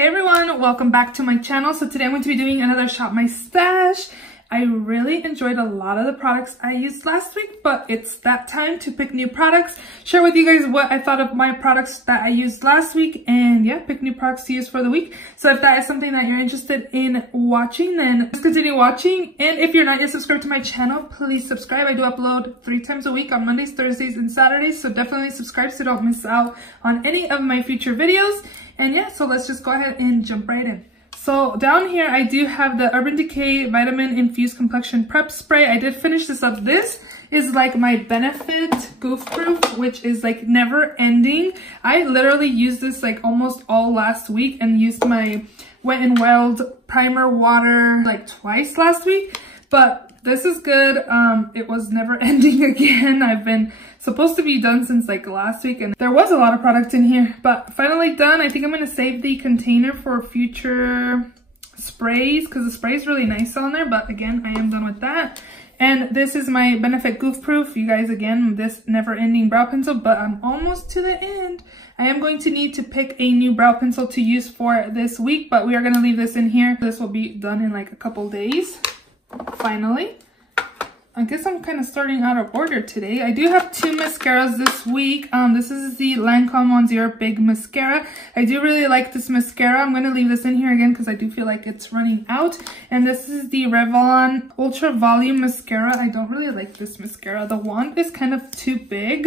Hey everyone, welcome back to my channel. So today I'm going to be doing another Shop My Stash. I really enjoyed a lot of the products I used last week, but it's that time to pick new products, share with you guys what I thought of my products that I used last week, and yeah, pick new products to use for the week. So if that is something that you're interested in watching, then just continue watching. And if you're not yet subscribed to my channel, please subscribe. I do upload 3 times a week on Mondays, Thursdays, and Saturdays, so definitely subscribe so you don't miss out on any of my future videos. And yeah, so let's just go ahead and jump right in. So down here, I do have the Urban Decay Vitamin Infused Complexion Prep Spray. I did finish this up. This is like my Benefit Goof Proof, which is like never ending. I literally used this like almost all last week and used my Wet n Wild Primer Water like twice last week. But this is good. It was never ending again. I've been supposed to be done since like last week, and there was a lot of product in here, but finally done. I think I'm going to save the container for future sprays because the spray is really nice on there, but again, I am done with that. And this is my Benefit Goof Proof. You guys, again, this never ending brow pencil, but I'm almost to the end. I am going to need to pick a new brow pencil to use for this week, but we are going to leave this in here. This will be done in like a couple days. Finally. I guess I'm kind of starting out of order today. I do have 2 mascaras this week. This is the Lancome 10 Big Mascara. I do really like this mascara. I'm going to leave this in here again because I do feel like it's running out. And this is the Revlon Ultra Volume Mascara. I don't really like this mascara. The wand is kind of too big.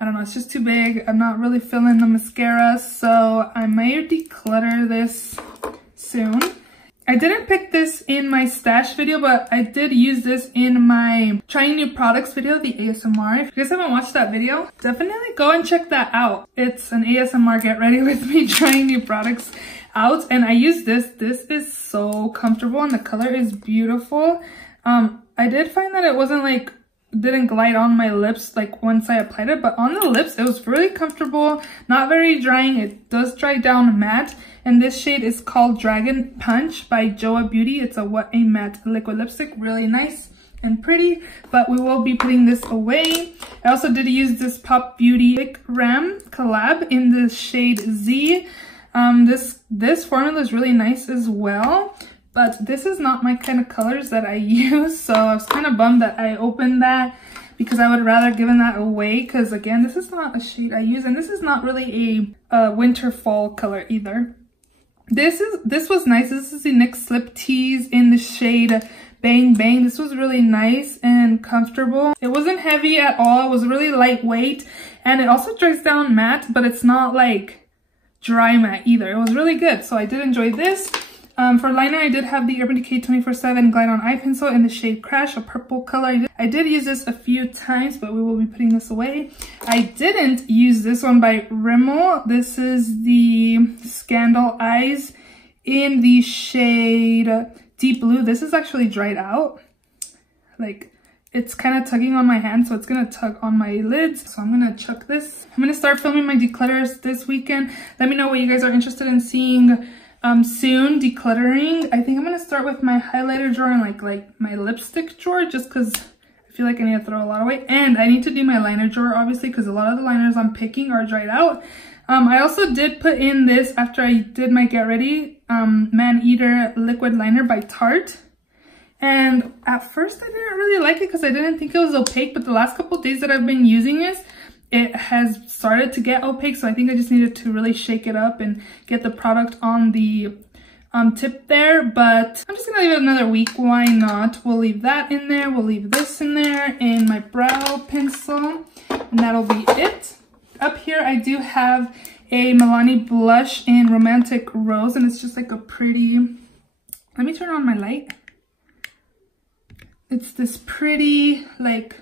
I don't know, it's just too big. I'm not really feeling the mascara, so I might declutter this soon. I didn't pick this in my stash video, but I did use this in my trying new products video, the ASMR. If you guys haven't watched that video, definitely go and check that out. It's an ASMR get ready with me trying new products out, and I use this. This is so comfortable and the color is beautiful. I did find that it wasn't like, didn't glide on my lips like once I applied it, but on the lips it was really comfortable, not very drying. It does dry down matte, and this shade is called Dragon Punch by Joa Beauty. It's a What a Matte liquid lipstick, really nice and pretty, but we will be putting this away. I also did use this Pop Beauty Thick Ram collab in the shade Z. This formula is really nice as well, but this is not my kind of colors that I use, so I was kind of bummed that I opened that because I would rather given that away, because again, this is not a shade I use, and this is not really a winter fall color either. This was nice. This is the NYX Slip Tease in the shade Bang Bang. This was really nice and comfortable. It wasn't heavy at all. It was really lightweight, and it also dries down matte, but it's not like dry matte either. It was really good, so I did enjoy this. For liner, I did have the Urban Decay 24/7 Glide On Eye Pencil in the shade Crash, a purple color. I did use this a few times, but we will be putting this away. I didn't use this one by Rimmel. This is the Scandal Eyes in the shade Deep Blue. This is actually dried out. Like, it's kind of tugging on my hand, so it's going to tug on my lids. So I'm going to chuck this. I'm going to start filming my declutters this weekend. Let me know what you guys are interested in seeing soon decluttering. I think I'm gonna start with my highlighter drawer and like my lipstick drawer, just because I feel like I need to throw a lot away, and I need to do my liner drawer obviously because a lot of the liners I'm picking are dried out. I also did put in this after I did my get ready Man Eater liquid liner by Tarte, and at first I didn't really like it because I didn't think it was opaque, but the last couple days that I've been using this, it has started to get opaque, so I think I just needed to really shake it up and get the product on the tip there. But I'm just gonna leave it another week. Why not? We'll leave that in there. We'll leave this in there, and my brow pencil, and that'll be it. Up here, I do have a Milani blush in Romantic Rose, and it's just like a pretty, let me turn on my light. It's this pretty, like,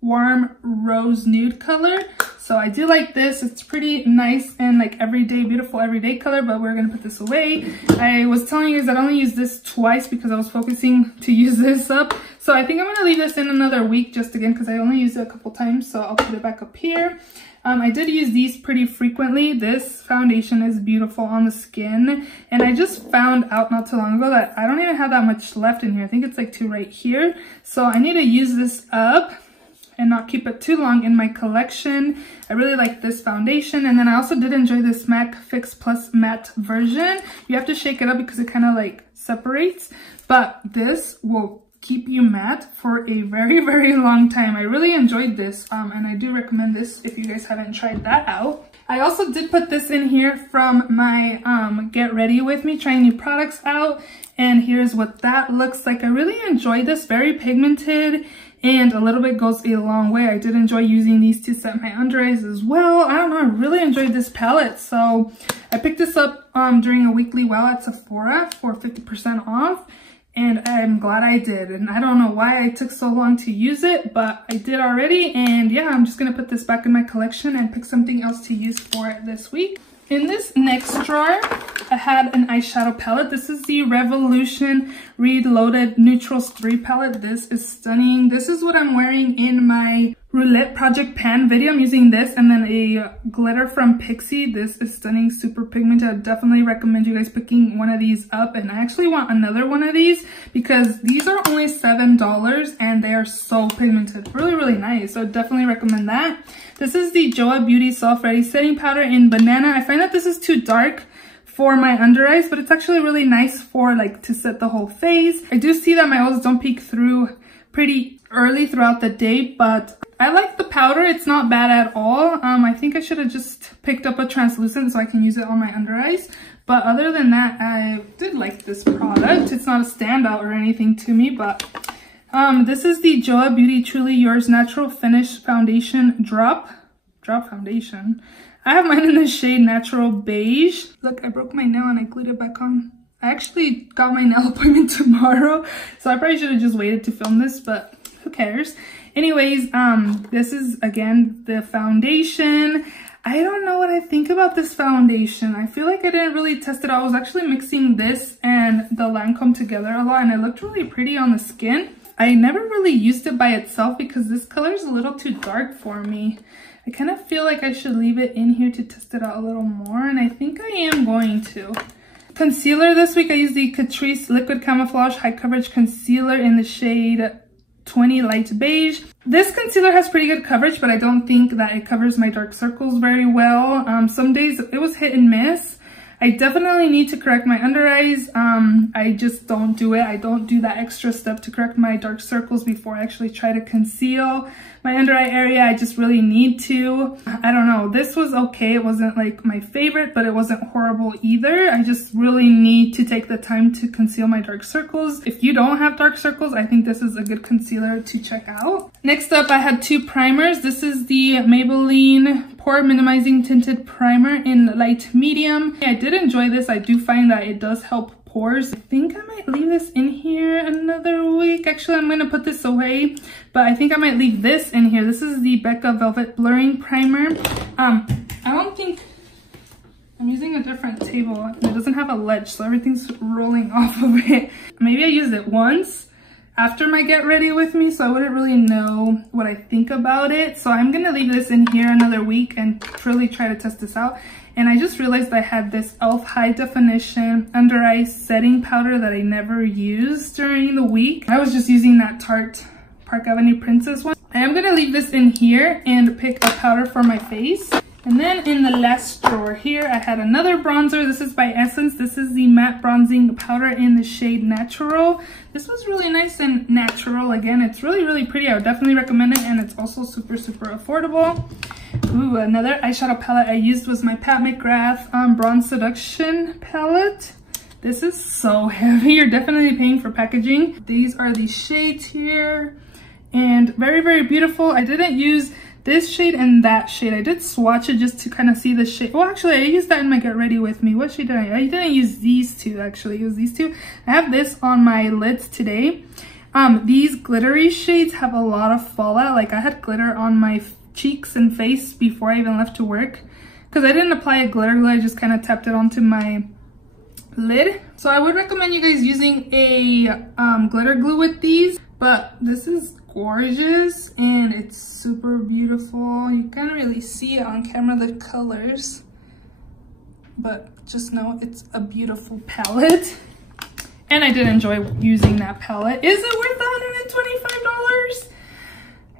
warm rose nude color, so I do like this. It's pretty nice and like everyday, beautiful everyday color, but we're gonna put this away. I was telling you guys I only used this twice because I was focusing to use this up, so I think I'm gonna leave this in another week just again because I only used it a couple times, so I'll put it back up here. I did use these pretty frequently. This foundation is beautiful on the skin, and I just found out not too long ago that I don't even have that much left in here. I think it's like 2 right here, so I need to use this up. and not keep it too long in my collection. I really like this foundation, and then I also did enjoy this MAC Fix Plus Matte version. You have to shake it up because it kind of like separates, but this will keep you matte for a very, very long time. I really enjoyed this, and I do recommend this if you guys haven't tried that out. I also did put this in here from my Get Ready With Me, trying new products out, and here's what that looks like. I really enjoyed this, very pigmented, and a little bit goes a long way. I did enjoy using these to set my under eyes as well. I don't know, I really enjoyed this palette, so I picked this up during a weekly wow at Sephora for 50% off. And I'm glad I did, and I don't know why I took so long to use it, but I did already. And yeah, I'm just gonna put this back in my collection and pick something else to use for it this week. In this next drawer, I had an eyeshadow palette. This is the Revolution Reloaded Neutrals 3 palette. This is stunning. This is what I'm wearing in my Roulette Project Pan video. I'm using this and then a glitter from Pixie. This is stunning, super pigmented. I definitely recommend you guys picking one of these up. And I actually want another one of these because these are only $7 and they are so pigmented. Really, really nice. So definitely recommend that. This is the Juvia Beauty Soft Ready Setting Powder in Banana. I find that this is too dark for my under eyes, but it's actually really nice for like to set the whole face. I do see that my O's don't peek through pretty early throughout the day, but I like the powder. It's not bad at all. I think I should have just picked up a translucent so I can use it on my under eyes. But other than that, I did like this product. It's not a standout or anything to me, but this is the Juvia Beauty Truly Yours Natural Finish Foundation Drop Foundation. I have mine in the shade Natural Beige. Look, I broke my nail and I glued it back on. I actually got my nail appointment tomorrow, so I probably should have just waited to film this, but who cares? Anyways, this is, again, the foundation. I don't know what I think about this foundation. I feel like I didn't really test it out. I was actually mixing this and the Lancome together a lot, and it looked really pretty on the skin. I never really used it by itself because this color is a little too dark for me. I kind of feel like I should leave it in here to test it out a little more, and I think I am going to. Concealer this week, I used the Catrice Liquid Camouflage High Coverage Concealer in the shade 20 Light Beige. This concealer has pretty good coverage, but I don't think that it covers my dark circles very well. Some days it was hit and miss. I definitely need to correct my under eyes. I just don't do it. I don't do that extra step to correct my dark circles before I actually try to conceal my under eye area. I just really need to. I don't know. This was okay. It wasn't like my favorite, but it wasn't horrible either. I just really need to take the time to conceal my dark circles. If you don't have dark circles, I think this is a good concealer to check out. Next up, I had two primers. This is the Maybelline Pore Minimizing Tinted Primer in Light Medium. I did enjoy this. I do find that it does help pores. I think I might leave this in here another week. Actually, I'm going to put this away, but I think I might leave this in here. This is the Becca Velvet Blurring Primer. I don't think I'm using a different table. It doesn't have a ledge, so everything's rolling off of it. Maybe I used it once after my Get Ready With Me, so I wouldn't really know what I think about it. So I'm gonna leave this in here another week and really try to test this out. And I just realized I had this e.l.f. High Definition Under Eye Setting Powder that I never used during the week. I was just using that Tarte Park Avenue Princess one. I am gonna leave this in here and pick a powder for my face. And then in the last drawer here, I had another bronzer. This is by Essence. This is the Matte Bronzing Powder in the shade Natural. This was really nice and natural. Again, it's really, really pretty. I would definitely recommend it, and it's also super, super affordable. Ooh, another eyeshadow palette I used was my Pat McGrath Bronze Seduction palette. This is so heavy. You're definitely paying for packaging. These are the shades here, and very, very beautiful. I didn't use this shade and that shade. I did swatch it just to kind of see the shade. Well, actually, I used that in my Get Ready With Me. What shade did I didn't use these two, actually. It was these two. I have this on my lids today. These glittery shades have a lot of fallout. Like, I had glitter on my cheeks and face before I even left to work, because I didn't apply a glitter glue. I just kind of tapped it onto my lid. So I would recommend you guys using a glitter glue with these, but this is gorgeous and it's super beautiful. You can't really see it on camera, the colors, but just know it's a beautiful palette. And I did enjoy using that palette. Is it worth $125?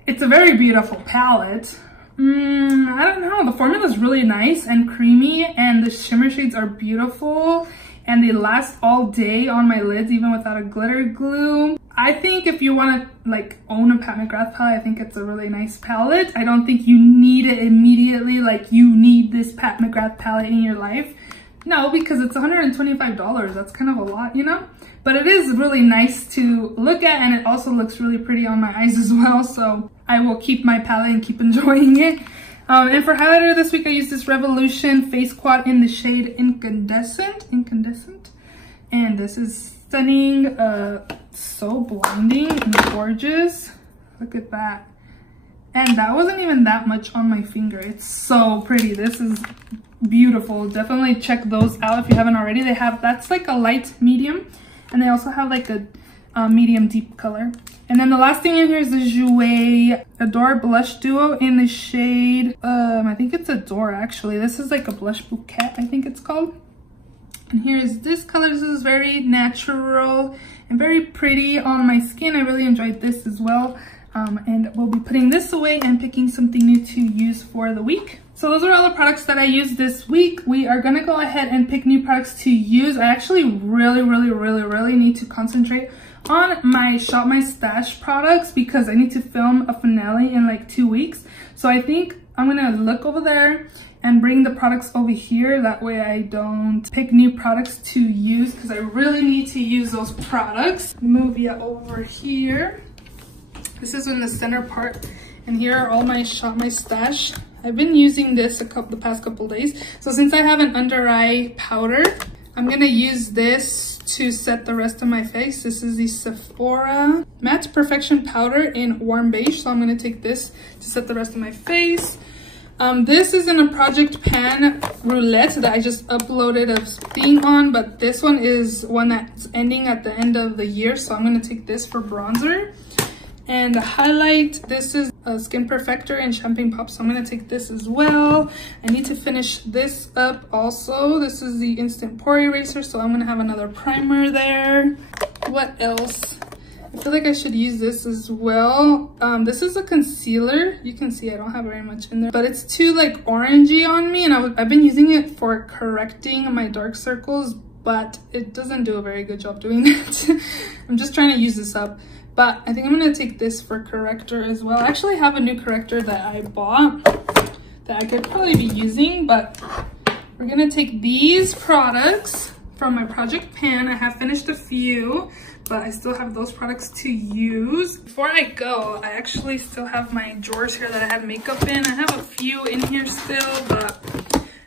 It's a very beautiful palette. I don't know, the formula is really nice and creamy, and the shimmer shades are beautiful, and they last all day on my lids even without a glitter glue. I think if you want to like own a Pat McGrath palette, I think it's a really nice palette. I don't think you need it immediately, like you need this Pat McGrath palette in your life. No, because it's $125. That's kind of a lot, you know? But it is really nice to look at, and it also looks really pretty on my eyes as well. So I will keep my palette and keep enjoying it. And for highlighter this week, I used this Revolution Face Quad in the shade Incandescent. And this is stunning, so blinding and gorgeous. Look at that. And that wasn't even that much on my finger. It's so pretty. This is beautiful. Definitely check those out if you haven't already. They have, that's like a light medium, and they also have like a medium deep color. And then the last thing in here is the Juvia Adore Blush Duo in the shade, I think it's Adore actually. This is like a blush bouquet, I think it's called. And here is this color. This is very natural and very pretty on my skin. I really enjoyed this as well. And we'll be putting this away and picking something new to use for the week. So those are all the products that I used this week. We are gonna go ahead and pick new products to use. I actually really need to concentrate on my Shop My Stash products because I need to film a finale in like 2 weeks. So I think I'm gonna look over there and bring the products over here. That way I don't pick new products to use because I really need to use those products. Move you over here. This is in the center part, and here are all my Shop My Stash. I've been using this the past couple days. So since I have an under eye powder, I'm gonna use this to set the rest of my face. This is the Sephora Matte Perfection Powder in Warm Beige. So I'm gonna take this to set the rest of my face. This is in a Project Pan roulette that I just uploaded a thing on, but this one is one that's ending at the end of the year. So I'm gonna take this for bronzer. And the highlight, this is a Skin Perfector in Champagne Pop, so I'm gonna take this as well. I need to finish this up also. This is the Instant Pore Eraser, so I'm gonna have another primer there. What else? I feel like I should use this as well. This is a concealer. You can see I don't have very much in there, but it's too like orangey on me, and I've been using it for correcting my dark circles, but it doesn't do a very good job doing that. I'm just trying to use this up. But I think I'm gonna take this for corrector as well. I actually have a new corrector that I bought that I could probably be using, but we're gonna take these products from my Project Pan. I have finished a few, but I still have those products to use. Before I go, I actually still have my drawers here that I have makeup in. I have a few in here still, but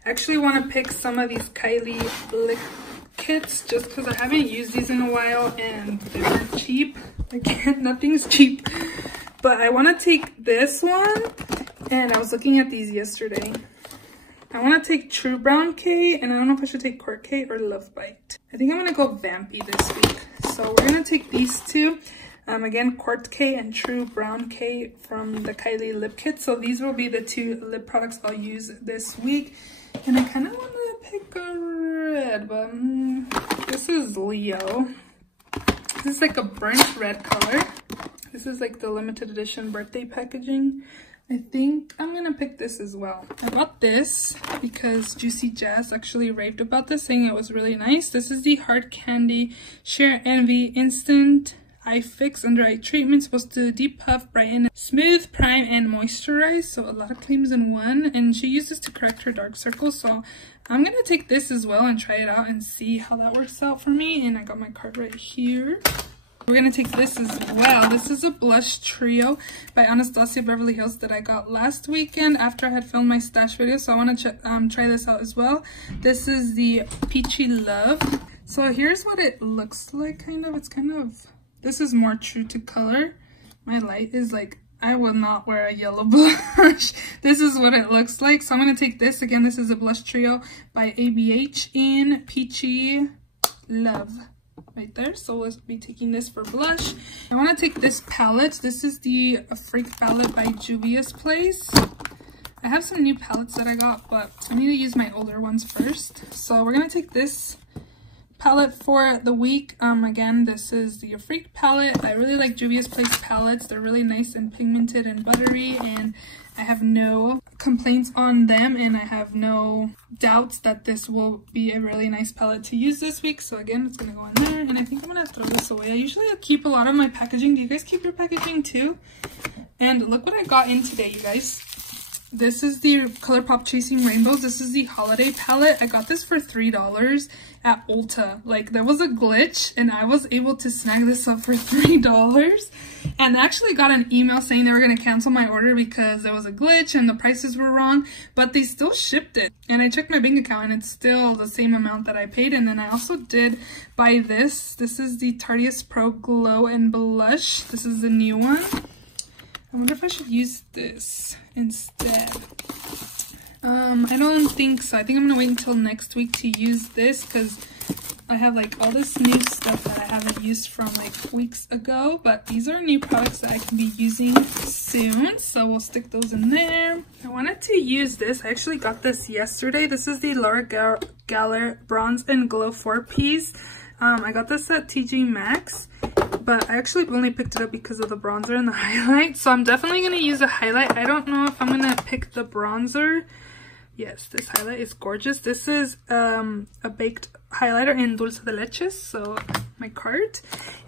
I actually wanna pick some of these Kylie lip kits just because I haven't used these in a while and they're cheap. Again, nothing's cheap, but I want to take this one, and I was looking at these yesterday. I want to take True Brown K, and I don't know if I should take Court K or Love Bite. I think I'm going to go Vampy this week. So we're going to take these two. Again, Court K and True Brown K from the Kylie lip kit. So these will be the two lip products I'll use this week. And I kind of want to pick a red, but this is Leo. This is like a burnt red color. This is like the limited edition birthday packaging. I think I'm gonna pick this as well. I bought this because Juicy Jazz actually raved about this, saying it was really nice. This is the Hard Candy Sheer Envy Instant Eye Fix Under Eye Treatment. Supposed to deep puff, brighten, smooth, prime, and moisturize. So a lot of claims in one. And she used this to correct her dark circles. So I'm gonna take this as well and try it out and see how that works out for me. And I got my card right here. We're gonna take this as well. This is a blush trio by Anastasia Beverly Hills that I got last weekend after I had filmed my stash video. So I want to try this out as well. This is the Peachy Love. So here's what it looks like, kind of. It's kind of, this is more true to color. My light is like, I will not wear a yellow blush. This is what it looks like. So I'm going to take this. Again, this is a blush trio by ABH in Peachy Love. Right there. So we'll be taking this for blush. I want to take this palette. This is the Freak palette by Juvia's Place. I have some new palettes that I got, but I need to use my older ones first. So we're going to take this palette for the week. Again, this is the Freak palette. I really like Juvia's Place palettes. They're really nice and pigmented and buttery, and I have no complaints on them, and I have no doubts that this will be a really nice palette to use this week. So again, it's gonna go in there, and I think I'm gonna throw this away. I usually keep a lot of my packaging. Do you guys keep your packaging too? And look what I got in today, you guys. This is the ColourPop Chasing Rainbows. This is the holiday palette. I got this for $3 at Ulta. Like, there was a glitch and I was able to snag this up for $3. And I actually got an email saying they were going to cancel my order because there was a glitch and the prices were wrong, but they still shipped it. And I checked my bank account and it's still the same amount that I paid. And then I also did buy this. This is the Tarteist Pro Glow and Blush. This is the new one. I wonder if I should use this instead. I don't think so. I think I'm gonna wait until next week to use this because I have like all this new stuff that I haven't used from like weeks ago, but these are new products that I can be using soon, so we'll stick those in there. I wanted to use this. I actually got this yesterday. This is the Laura Geller Bronze and Glow 4-piece. I got this at TJ Maxx, but I actually only picked it up because of the bronzer and the highlight. So I'm definitely going to use a highlight. I don't know if I'm going to pick the bronzer. Yes, this highlight is gorgeous. This is a baked highlighter in Dulce de Leche, so my cart.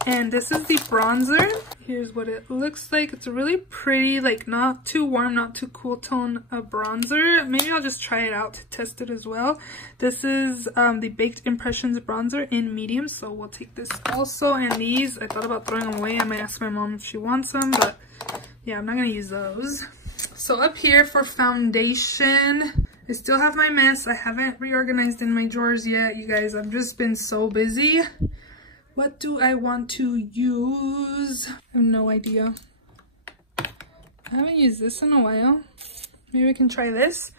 And this is the bronzer. Here's what it looks like. It's a really pretty, like not too warm, not too cool tone of bronzer. Maybe I'll just try it out to test it as well. This is the Baked Impressions bronzer in medium, so we'll take this also. And these, I thought about throwing them away. I might ask my mom if she wants them, but yeah, I'm not gonna use those. So up here for foundation, I still have my mess. I haven't reorganized in my drawers yet, you guys. I've just been so busy. What do I want to use? I have no idea. I haven't used this in a while. Maybe we can try this.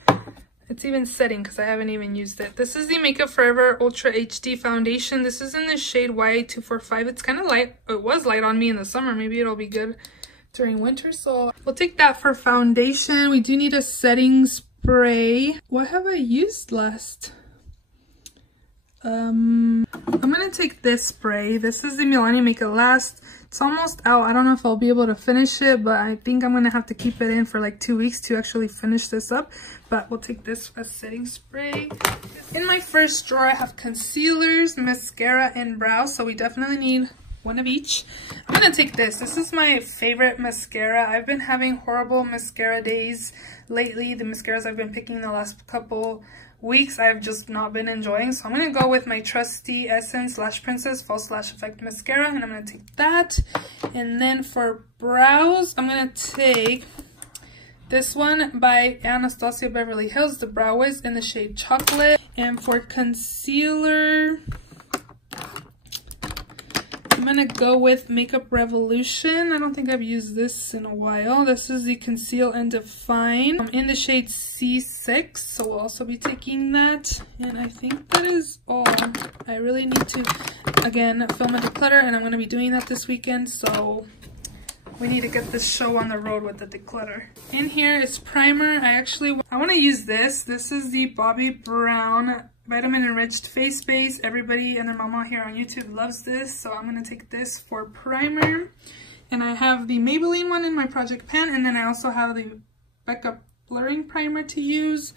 It's even setting because I haven't even used it. This is the Makeup Forever Ultra HD Foundation. This is in the shade Y245. It's kind of light. It was light on me in the summer. Maybe it'll be good during winter. So we'll take that for foundation. We do need a setting spray. What have I used last? I'm gonna take this spray. This is the Milani Make It Last. It's almost out. I don't know if I'll be able to finish it, but I think I'm gonna have to keep it in for like 2 weeks to actually finish this up. But we'll take this as setting spray. In my first drawer, I have concealers, mascara, and brows. So we definitely need one of each. I'm gonna take this. This is my favorite mascara. I've been having horrible mascara days lately. The mascaras I've been picking the last couple weeks I've just not been enjoying, so I'm gonna go with my trusty Essence Lash Princess False Lash Effect mascara, and I'm gonna take that. And then for brows, I'm gonna take this one by Anastasia Beverly Hills, the Brow Wiz in the shade Chocolate. And for concealer, I'm gonna go with Makeup Revolution. I don't think I've used this in a while. This is the Conceal and Define in the shade C6, so we'll also be taking that. And I think that is all. I really need to, again, film a declutter, and I'm gonna be doing that this weekend, so we need to get this show on the road with the declutter. In here is primer. I want to use this. This is the Bobbi Brown Vitamin Enriched Face Base. Everybody and their mama here on YouTube loves this, so I'm going to take this for primer. And I have the Maybelline one in my project pan, and then I also have the Becca Blurring Primer to use,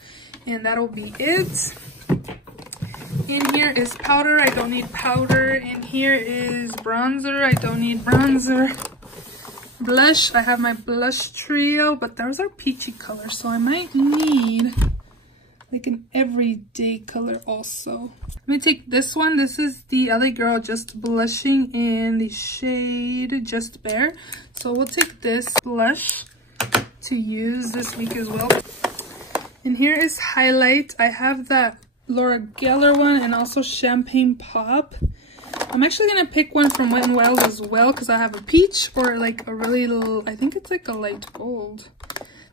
and that'll be it. In here is powder. I don't need powder. In here is bronzer. I don't need bronzer. Blush. I have my blush trio, but those are peachy colors, so I might need like an everyday color also. Let me take this one. This is the LA Girl Just Blushing in the shade Just Bare. So we'll take this blush to use this week as well. And here is highlight. I have that Laura Geller one and also Champagne Pop. I'm actually gonna pick one from Wet n Wild as well because I have a peach or like a really little, I think it's like a light gold.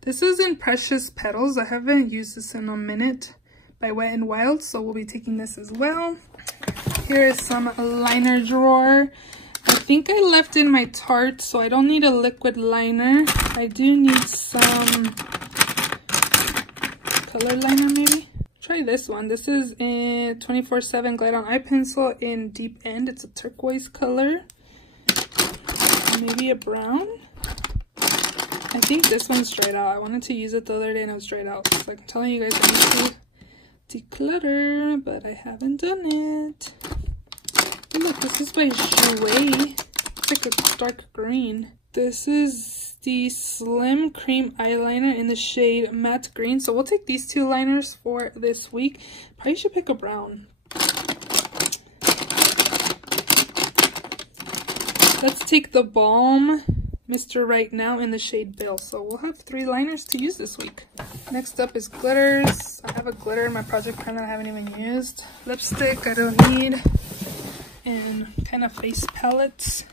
This is in Precious Petals. I haven't used this in a minute by Wet n Wild, so we'll be taking this as well. Here is some liner drawer. I think I left in my Tarte, so I don't need a liquid liner. I do need some color liner maybe. try this one. This is a 24/7 Glide On Eye Pencil in Deep End. It's a turquoise color. Maybe a brown. I think this one's dried out. I wanted to use it the other day and it was dried out. So I'm telling you guys I need to declutter, but I haven't done it. Oh, look, this is by Juvia. It's like a dark green. This is the Slim Cream Eyeliner in the shade Matte Green. So we'll take these two liners for this week. Probably should pick a brown. Let's take the Balm Mr. Right Now in the shade Bill. So we'll have 3 liners to use this week. Next up is glitters. I have a glitter in my project pen that I haven't even used. Lipstick I don't need. And kind of face palettes.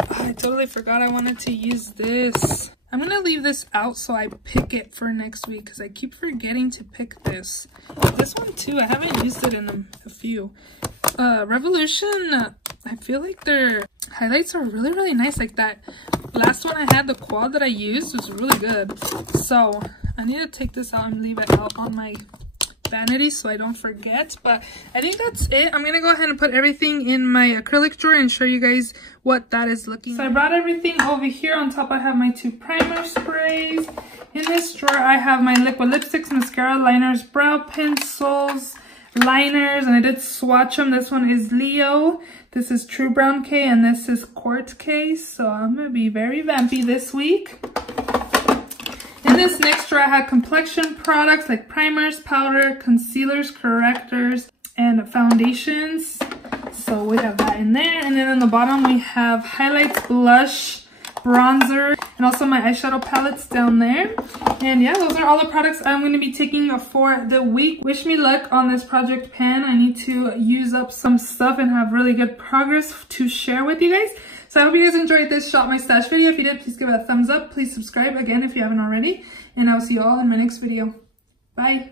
Oh, I totally forgot I wanted to use this. I'm gonna leave this out so I pick it for next week because I keep forgetting to pick this. This one too, I haven't used it in a few. Revolution, I feel like their highlights are really nice. Like that last one I had, the quad that I used, was really good. So I need to take this out and leave it out on my vanity so I don't forget. But I think that's it. I'm gonna go ahead and put everything in my acrylic drawer and show you guys what that is looking like. So I brought everything over here. On top I have my 2 primer sprays. In this drawer I have my liquid lipsticks, mascara, liners, brow pencils, liners, and I did swatch them. This one is Leo, this is True Brown K, and this is Court K. So I'm gonna be very vampy this week. In this next drawer I had complexion products like primers, powder, concealers, correctors, and foundations. So we have that in there. And then on the bottom we have highlights, blush, bronzer, and also my eyeshadow palettes down there. And yeah, those are all the products I'm going to be taking for the week. Wish me luck on this project pen. I need to use up some stuff and have really good progress to share with you guys. So I hope you guys enjoyed this Shop My Stash video. If you did, please give it a thumbs up. Please subscribe again if you haven't already. And I'll see you all in my next video. Bye.